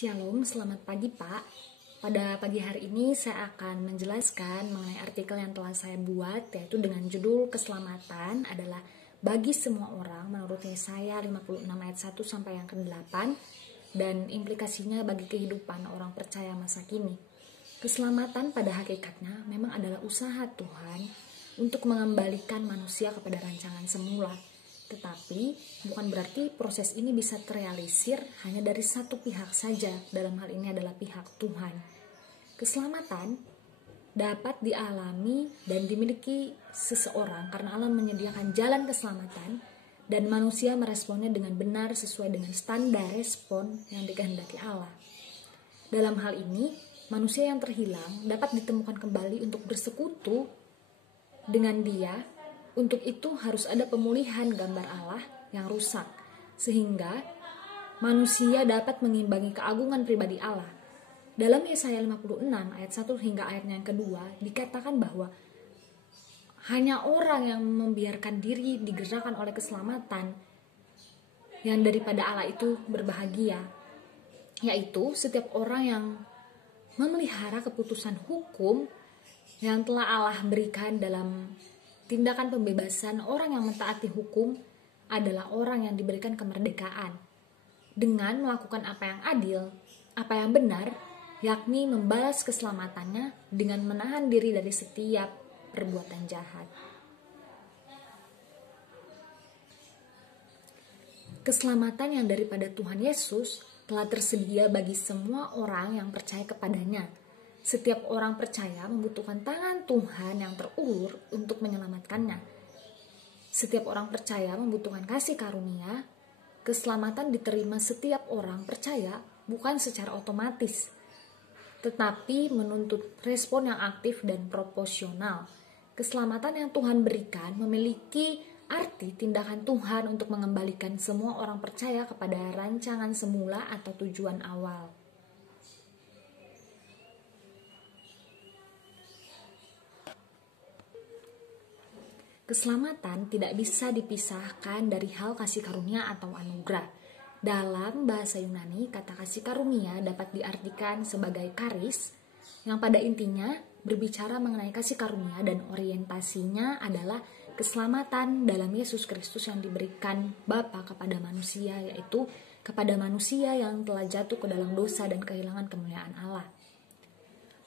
Shalom, selamat pagi Pak. Pada pagi hari ini saya akan menjelaskan mengenai artikel yang telah saya buat, yaitu dengan judul Keselamatan adalah bagi semua orang menurut Yesaya 56 ayat 1 sampai yang ke-8 dan implikasinya bagi kehidupan orang percaya masa kini. Keselamatan pada hakikatnya memang adalah usaha Tuhan untuk mengembalikan manusia kepada rancangan semula. Tetapi bukan berarti proses ini bisa terrealisir hanya dari satu pihak saja, dalam hal ini adalah pihak Tuhan. Keselamatan dapat dialami dan dimiliki seseorang karena Allah menyediakan jalan keselamatan dan manusia meresponnya dengan benar sesuai dengan standar respon yang dikehendaki Allah. Dalam hal ini, manusia yang terhilang dapat ditemukan kembali untuk bersekutu dengan Dia. Untuk itu harus ada pemulihan gambar Allah yang rusak, sehingga manusia dapat mengimbangi keagungan pribadi Allah. Dalam Yesaya 56 ayat 1 hingga ayatnya yang kedua, dikatakan bahwa hanya orang yang membiarkan diri digerakkan oleh keselamatan yang daripada Allah itu berbahagia, yaitu setiap orang yang memelihara keputusan hukum yang telah Allah berikan dalam tindakan pembebasan. Orang yang mentaati hukum adalah orang yang diberikan kemerdekaan dengan melakukan apa yang adil, apa yang benar, yakni membalas keselamatannya dengan menahan diri dari setiap perbuatan jahat. Keselamatan yang daripada Tuhan Yesus telah tersedia bagi semua orang yang percaya kepadanya. Setiap orang percaya membutuhkan tangan Tuhan yang terulur untuk menyelamatkannya. Setiap orang percaya membutuhkan kasih karunia. Keselamatan diterima setiap orang percaya bukan secara otomatis, tetapi menuntut respon yang aktif dan proporsional. Keselamatan yang Tuhan berikan memiliki arti tindakan Tuhan untuk mengembalikan semua orang percaya kepada rancangan semula atau tujuan awal. Keselamatan tidak bisa dipisahkan dari hal kasih karunia atau anugerah. Dalam bahasa Yunani, kata kasih karunia dapat diartikan sebagai karis, yang pada intinya berbicara mengenai kasih karunia dan orientasinya adalah keselamatan dalam Yesus Kristus yang diberikan Bapa kepada manusia, yaitu kepada manusia yang telah jatuh ke dalam dosa dan kehilangan kemuliaan Allah.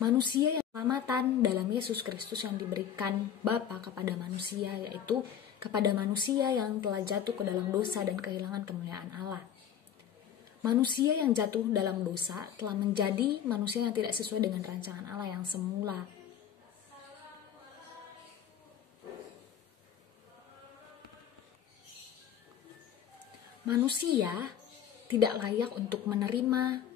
Manusia yang keselamatan dalam Yesus Kristus yang diberikan Bapa kepada manusia, yaitu kepada manusia yang telah jatuh ke dalam dosa dan kehilangan kemuliaan Allah. Manusia yang jatuh dalam dosa telah menjadi manusia yang tidak sesuai dengan rancangan Allah yang semula. Manusia tidak layak untuk menerima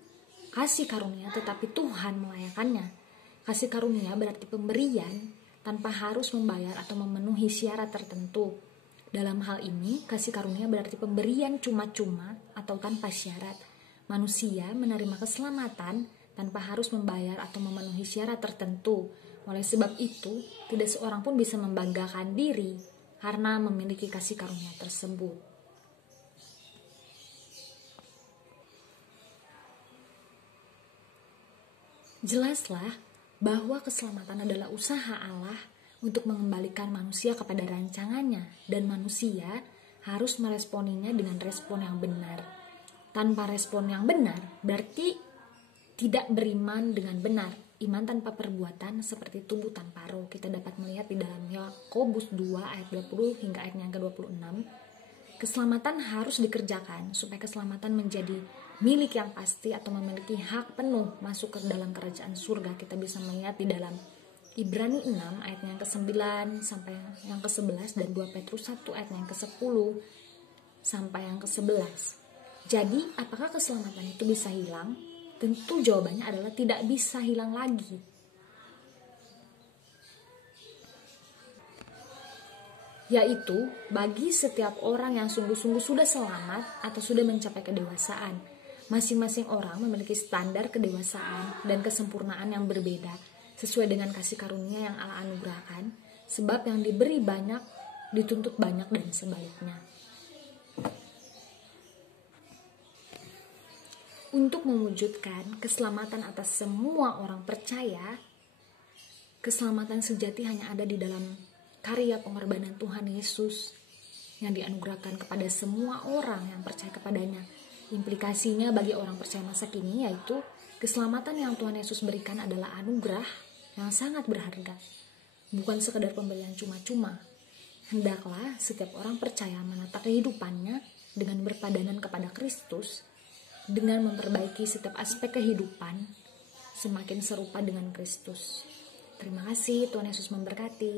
kasih karunia, tetapi Tuhan melayakannya. Kasih karunia berarti pemberian tanpa harus membayar atau memenuhi syarat tertentu. Dalam hal ini, kasih karunia berarti pemberian cuma-cuma atau tanpa syarat. Manusia menerima keselamatan tanpa harus membayar atau memenuhi syarat tertentu. Oleh sebab itu, tidak seorang pun bisa membanggakan diri karena memiliki kasih karunia tersebut. Jelaslah bahwa keselamatan adalah usaha Allah untuk mengembalikan manusia kepada rancangannya, dan manusia harus meresponinya dengan respon yang benar. Tanpa respon yang benar berarti tidak beriman dengan benar. Iman tanpa perbuatan seperti tubuh tanpa roh. Kita dapat melihat di dalam Yakobus 2 ayat 20 hingga ayat yang ke-26. Keselamatan harus dikerjakan supaya keselamatan menjadi milik yang pasti atau memiliki hak penuh masuk ke dalam kerajaan surga. Kita bisa melihat di dalam Ibrani 6 ayat yang ke-9 sampai yang ke-11 dan 2 Petrus 1 ayat yang ke-10 sampai yang ke-11. Jadi, apakah keselamatan itu bisa hilang? Tentu jawabannya adalah tidak bisa hilang lagi. Yaitu bagi setiap orang yang sungguh-sungguh sudah selamat atau sudah mencapai kedewasaan. Masing-masing orang memiliki standar kedewasaan dan kesempurnaan yang berbeda sesuai dengan kasih karunia yang Allah anugerahkan, sebab yang diberi banyak dituntut banyak dan sebaliknya. untuk mewujudkan keselamatan atas semua orang percaya. Keselamatan sejati hanya ada di dalam karya pengorbanan Tuhan Yesus yang dianugerahkan kepada semua orang yang percaya kepadanya. Implikasinya bagi orang percaya masa kini yaitu keselamatan yang Tuhan Yesus berikan adalah anugerah yang sangat berharga, bukan sekedar pemberian cuma-cuma. Hendaklah setiap orang percaya menata kehidupannya dengan berpadanan kepada Kristus, dengan memperbaiki setiap aspek kehidupan semakin serupa dengan Kristus. Terima kasih, Tuhan Yesus memberkati.